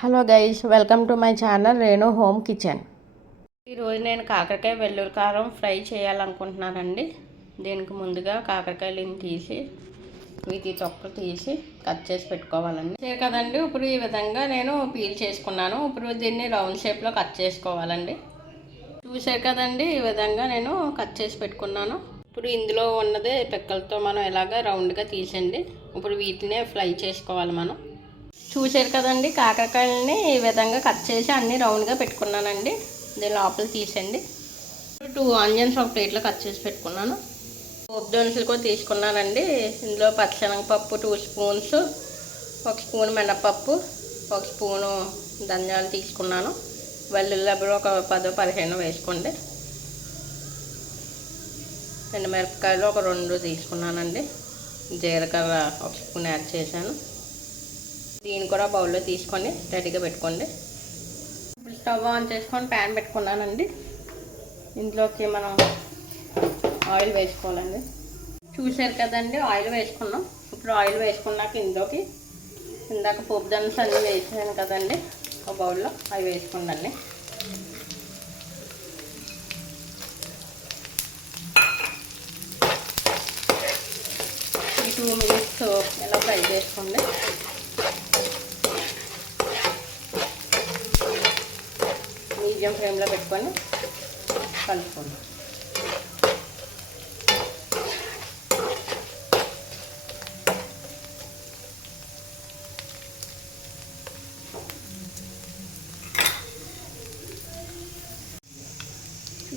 Hello guys welcome to my channel Renu home kitchen ఈరోజు నేను కాకరకాయ వెల్లుల్లి కారం ఫ్రై చేయాలనుకుంటున్నానండి. దీనికి ముందుగా కాకరకాయలను తీసి వీటి తొక్కలు తీసి కట్ చేసి పెట్టుకోవాలండి. సరే కదండి ఇప్పుడు ఈ విధంగా నేను పీల్ చేసుకున్నాను. ఇప్పుడు దీన్ని రౌండ్ షేప్లో కట్ చేసుకోవాలండి. చూసారు కదండి ఈ విధంగా నేను కట్ చేసి పెట్టుకున్నాను. ఇప్పుడు ఇందులో ఉన్నది పిక్కలతో మనం ఎలాగ రౌండ్గా తీసండి ఇప్పుడు వీటినే ఫ్రై చేసుకోవాలి మనం. చూశారు కదండి కాకరకాయలని ఈ విధంగా కట్ చేసి అన్ని రౌండ్గా పెట్టుకున్నానండి. దీని లోపల తీసండి టూ ఆనియన్స్ ఒక ప్లేట్లో కట్ చేసి పెట్టుకున్నాను. పోప్ దినుసులు కూడా తీసుకున్నానండి. ఇందులో పచ్చనగపప్పు టూ స్పూన్స్ ఒక స్పూన్ మినపప్పు ఒక స్పూను ధనియాలు తీసుకున్నాను. వెల్లుల్లి ఒక పదో పదిహేను వేసుకోండి. రెండు మిరపకాయలు ఒక రెండు తీసుకున్నానండి. జీలకర్ర ఒక స్పూన్ యాడ్ చేశాను. దీన్ని కూడా బౌల్లో తీసుకొని రెడీగా పెట్టుకోండి. ఇప్పుడు స్టవ్ ఆన్ చేసుకొని ప్యాన్ పెట్టుకున్నానండి. ఇందులోకి మనం ఆయిల్ వేసుకోవాలండి. చూసారు కదండి ఆయిల్ వేసుకున్నాం. ఇప్పుడు ఆయిల్ వేసుకున్నాక ఇందులోకి ఇందాక పోపు దండలు అన్నీ వేసాను కదండి. ఒక బౌల్లో అవి వేసుకోండి ఈ టూ మినిట్స్ ఎలా ఫ్రై చేసుకోండి. మీడియం ఫ్లేమ్లో పెట్టుకొని కలుపుకోండి.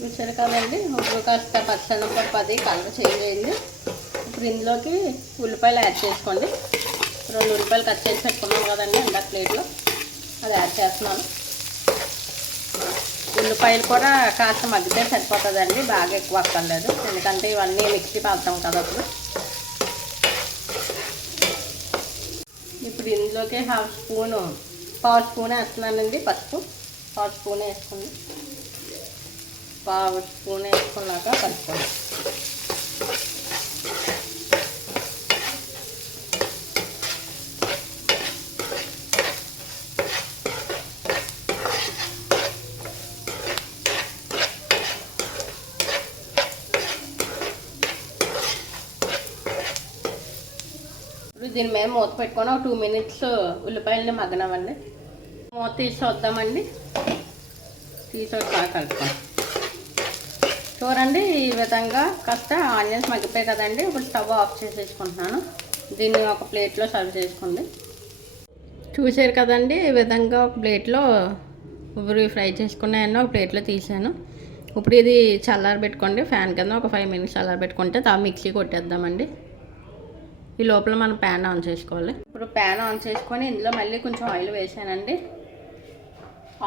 చూసారు కదండి ఇప్పుడు కాస్త పచ్చనపప్పు పది కలర్ చేంజ్ అయింది. ఇప్పుడు ఇందులోకి ఉల్లిపాయలు యాడ్ చేసుకోండి. రెండు ఉల్లిపాయలు కట్ చేసి పెట్టుకున్నాం కదండి ఇందాక ప్లేట్లో. అది యాడ్ చేస్తున్నాను. ఉల్లిపాయలు కూడా కాస్త మగ్గితే సరిపోతుందండి బాగా ఎక్కువ అక్కర్లేదు. ఎందుకంటే ఇవన్నీ మిక్సీ పడతాం కదా అప్పుడు. ఇప్పుడు ఇందులోకి హాఫ్ స్పూను పావు స్పూన్ వేస్తున్నానండి పసుపు. పావు స్పూన్ వేసుకుని పావు స్పూన్ వేసుకున్నాక కలుపుకోండి ఇప్పుడు దీని మీద మూత పెట్టుకొని ఒక టూ మినిట్స్ ఉల్లిపాయలని మగ్గనవ్వండి. మూత తీసి వద్దామండి. తీసి కలుపుకోండి. చూడండి ఈ విధంగా కాస్త ఆనియన్స్ మగ్గిపోయాయి కదండి. ఇప్పుడు స్టవ్ ఆఫ్ చేసేసుకుంటున్నాను. దీన్ని ఒక ప్లేట్లో సర్వ్ చేసుకోండి. చూసారు కదండి ఈ విధంగా ఒక ప్లేట్లో ఉబ్బరి ఫ్రై చేసుకున్నాయన్న ఒక ప్లేట్లో తీసాను. ఇప్పుడు ఇది చల్లారి పెట్టుకోండి ఫ్యాన్ కింద ఒక ఫైవ్ మినిట్స్ చల్లారి పెట్టుకుంటే తా మిక్సీ కొట్టేద్దామండి. ఈ లోపల మనం ప్యాన్ ఆన్ చేసుకోవాలి. ఇప్పుడు ప్యాన్ ఆన్ చేసుకొని ఇందులో మళ్ళీ కొంచెం ఆయిల్ వేసానండి.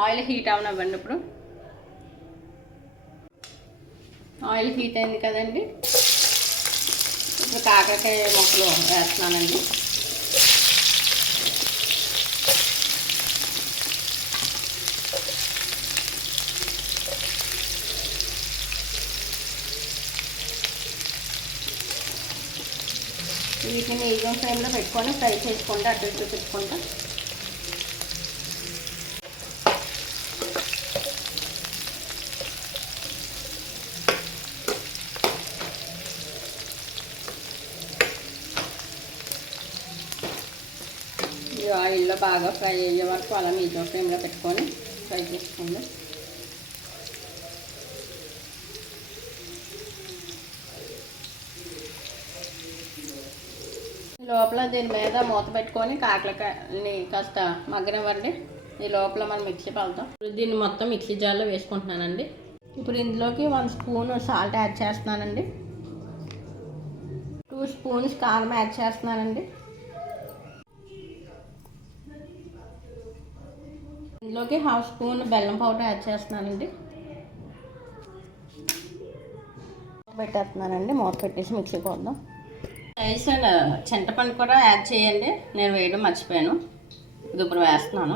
ఆయిల్ హీట్ అవనివ్వండి ఇప్పుడు. ఆయిల్ హీట్ అయింది కదండి. ఇప్పుడు కాకరకాయ మొక్కలు వేస్తున్నానండి. వీటిని మీడియం ఫ్లేమ్లో పెట్టుకొని ఫ్రై చేసుకుంటా అటు ఇటు పెట్టుకుంటా ఆయిల్లో బాగా ఫ్రై అయ్యే వరకు అలా మీడియం ఫ్లేమ్లో పెట్టుకొని ఫ్రై చేసుకోండి లోపల దీని మీద మూత పెట్టుకొని కాకరకాయని కాస్త మగ్గనివ్వండి ఈ లోపల మనం మిక్సీ పలుతాం. ఇప్పుడు దీన్ని మొత్తం మిక్సీ జార్లో వేసుకుంటున్నానండి. ఇప్పుడు ఇందులోకి వన్ స్పూన్ సాల్ట్ యాడ్ చేస్తున్నానండి. టూ స్పూన్స్ కారం యాడ్ చేస్తున్నానండి. ఇందులోకి హాఫ్ స్పూన్ బెల్లం పౌడర్ యాడ్ చేస్తున్నానండి. పెట్టేస్తున్నానండి. మూత పెట్టేసి మిక్సీ పోద్దాం రైస్ అండ్ చింతపండు కూడా యాడ్ చేయండి. నేను వేయడం మర్చిపోయాను. ఇది ఇప్పుడు వేస్తున్నాను.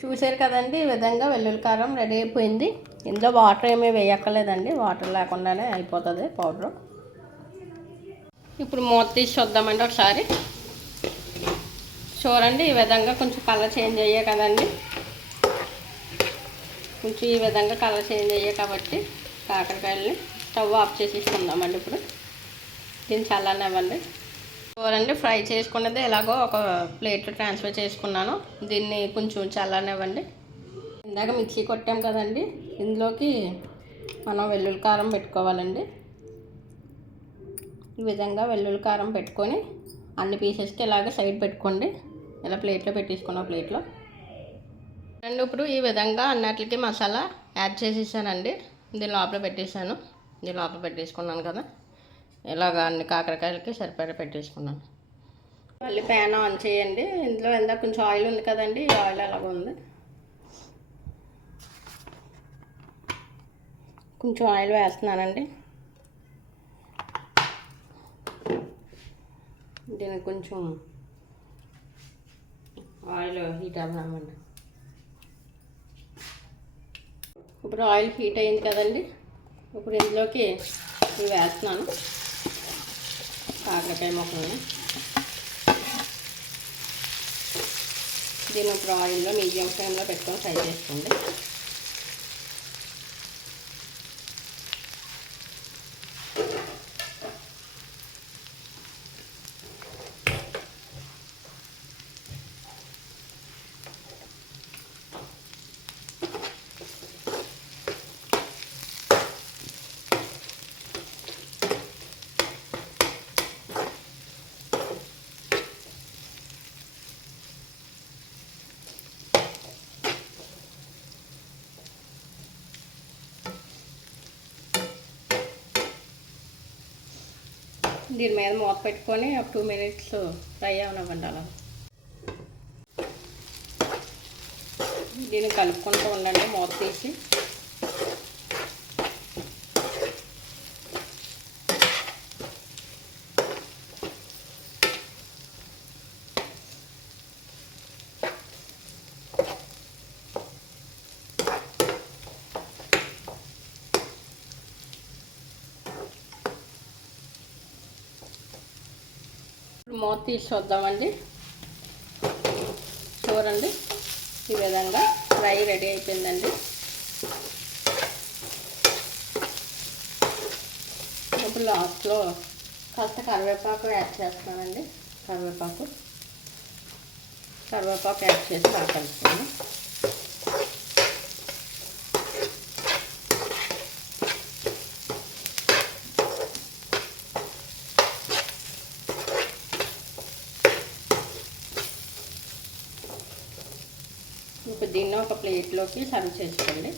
చూసారు కదండి ఈ విధంగా వెల్లుల్లి కారం రెడీ అయిపోయింది. ఇందులో వాటర్ ఏమీ వేయక్కర్లేదండి. వాటర్ లేకుండానే అయిపోతుంది పౌడర్. ఇప్పుడు మూత తీసి చూద్దామండి ఒకసారి. చూడండి ఈ విధంగా కొంచెం కలర్ చేంజ్ అయ్యే కదండి. కొంచెం ఈ విధంగా కలర్ చేంజ్ అయ్యే కాబట్టి కాకరకాయలని స్టవ్ ఆఫ్ చేసి ఇస్తుందామండి ఇప్పుడు. దీన్ని చల్లనివ్వండి చూడండి ఫ్రై చేసుకున్నది ఎలాగో ఒక ప్లేట్లో ట్రాన్స్ఫర్ చేసుకున్నాను. దీన్ని కొంచెం చల్లనివ్వండి ఇందాక మిక్సీ కొట్టాం కదండి ఇందులోకి మనం వెల్లుల్లి కారం పెట్టుకోవాలండి. ఈ విధంగా వెల్లుల్లి కారం పెట్టుకొని అన్ని పీసెస్కి ఇలాగ సైడ్ పెట్టుకోండి. ఇలా ప్లేట్లో పెట్టేసుకున్న ప్లేట్లో. అండ్ ఇప్పుడు ఈ విధంగా అన్నిటికి మసాలా యాడ్ చేసేసానండి. దీని లోపల పెట్టేశాను. దీని లోపల పెట్టేసుకున్నాను కదా. ఇలాగ అన్ని కాకరకాయలకి సరిపడా పెట్టేసుకున్నాను. మళ్ళీ ప్యాన్ ఆన్ చేయండి. ఇందులో ఎంత కొంచెం ఆయిల్ ఉంది కదండి ఈ ఆయిల్ అలాగ ఉంది. కొంచెం ఆయిల్ వేస్తున్నానండి. దీనికి కొంచెం ఆయిల్ హీట్ అవ్వమండి ఇప్పుడు ఆయిల్ హీట్ అయింది కదండి. ఇప్పుడు ఇందులోకి వేస్తున్నాను. కాకరకాయ ముక్కల్ని. దీని ఇప్పుడు ఆయిల్లో మీడియం ఫ్లేమ్లో పెట్టుకొని ఫ్రై చేసుకోండి. దీని మీద మూత పెట్టుకొని ఒక టూ మినిట్స్ ఫ్రై అవనివ్వండి అలా. దీన్ని కలుపుకుంటూ ఉండండి మూత తీసి. మూత తీసి చూద్దామండి. చూడండి. ఈ విధంగా ఫ్రై రెడీ అయిపోయిందండి. ఇప్పుడు లాస్ట్లో కాస్త కరివేపాకు యాడ్ చేస్తున్నానండి. కరివేపాకు. కరివేపాకు యాడ్ చేసి బాగా కలుపుతాను ఇప్పుడు దీన్ని ఒక ప్లేట్లోకి సర్వ్ చేసుకోండి.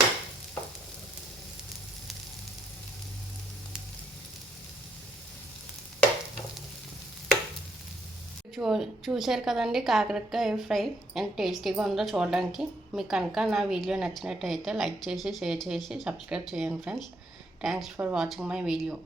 చూ చూశారు కదండి కాకరకాయ ఫ్రై. ఎంత టేస్టీగా ఉందో చూడడానికి. మీకు కనుక నా వీడియో నచ్చినట్టయితే లైక్ చేసి షేర్ చేసి సబ్స్క్రైబ్ చేయండి friends. Thanks for watching my video